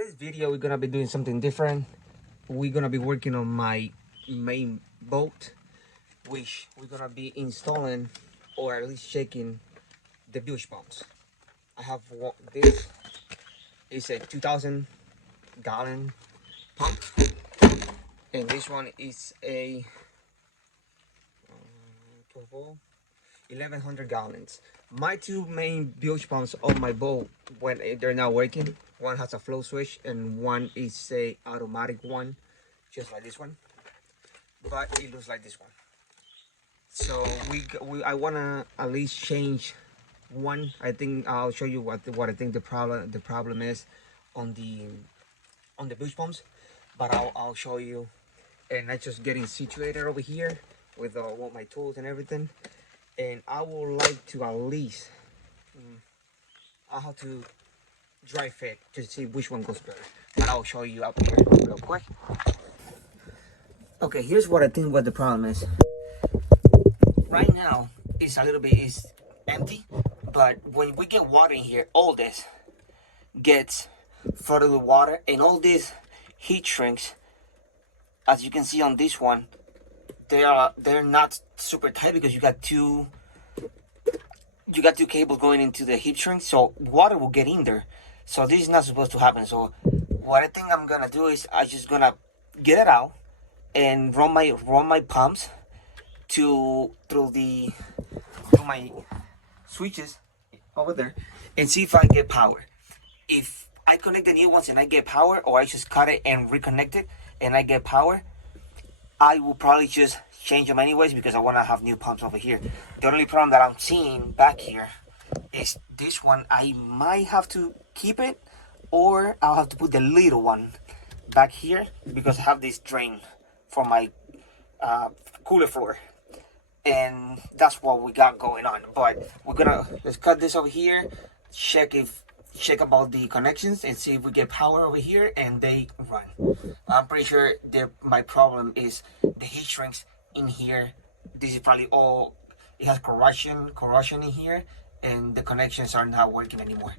today's video, we're gonna be doing something different. We're gonna be working on my main boat, which we're gonna be installing or at least checking the bilge pumps. I have this is a 2,000 gallon pump, and this one is a 1,100 gallons. My two main bilge pumps on my boat, when they're not working, one has a flow switch and one is a automatic one, just like this one, but it looks like this one. So I wanna at least change one. I think I'll show you what I think the problem is on the bilge pumps, but I'll show you. And I just getting situated over here with all my tools and everything. And I would like to at least I'll have to dry fit to see which one goes better. But I'll show you up here real quick. Okay, here's what I think what the problem is. Right now it's a little bit empty, but when we get water in here, all this gets flooded with water, and all these heat shrinks, as you can see on this one, they're not super tight because you got two cables going into the heat shrink, so water will get in there. So this is not supposed to happen. So what I think I'm gonna do is I'm just gonna get it out and run my pumps through my switches over there and see if I get power. If I connect the new ones and I get power, or I just cut it and reconnect it and I get power, I will probably just change them anyways because I want to have new pumps over here. The only problem that I'm seeing back here is this one. I might have to keep it, or I'll have to put the little one back here because I have this drain for my cooler floor, and that's what we got going on. But let's cut this over here, check about the connections and see if we get power over here and they run. I'm pretty sure my problem is the heat shrinks in here. This is probably all, it has corrosion in here, and the connections are not working anymore.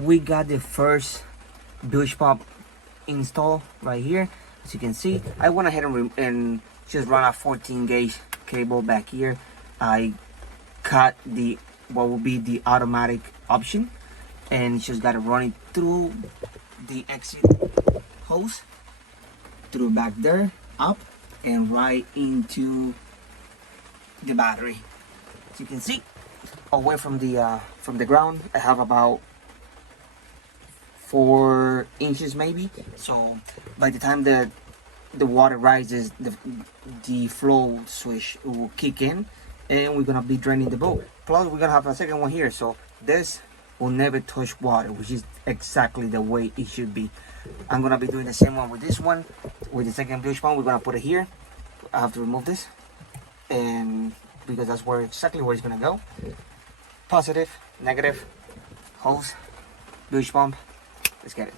we got the first Bilge pump installed right here. As you can see, I went ahead and just run a 14 gauge cable back here. I cut the what will be the automatic option, and just got to run it through the exit hose, through back there, up, and right into the battery. As you can see, away from the ground, I have about 4 inches maybe. So by the time the water rises, the flow switch will kick in, and we're gonna be draining the boat. Plus we're gonna have a second one here, so this will never touch water, which is exactly the way it should be. I'm gonna be doing the same one with this one. With the second Bilge pump, we're gonna put it here. I have to remove this, and because that's exactly where it's gonna go. Positive, negative, hose, Bilge pump. Let's get it.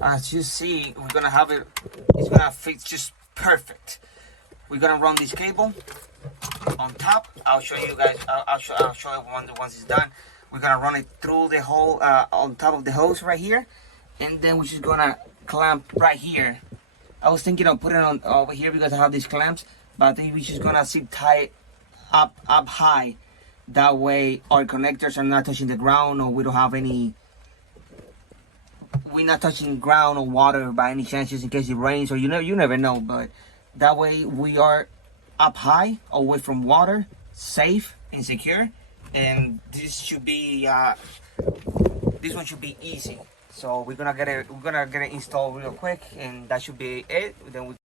As you see, we're gonna have it, it's gonna fit just perfect. We're gonna run this cable on top. I'll show you guys, I'll show you once it's done. We're gonna run it through the hole on top of the hose right here, and then we're just gonna clamp right here. I was thinking of putting it on over here because I have these clamps, but I think we're just gonna sit tight up high. That way our connectors are not touching the ground, or we don't have any, we're not touching ground or water by any chance, just in case it rains, or you never know. But that way we are up high, away from water, safe and secure. And this should be this one should be easy. So we're gonna get it installed real quick, and that should be it. Then we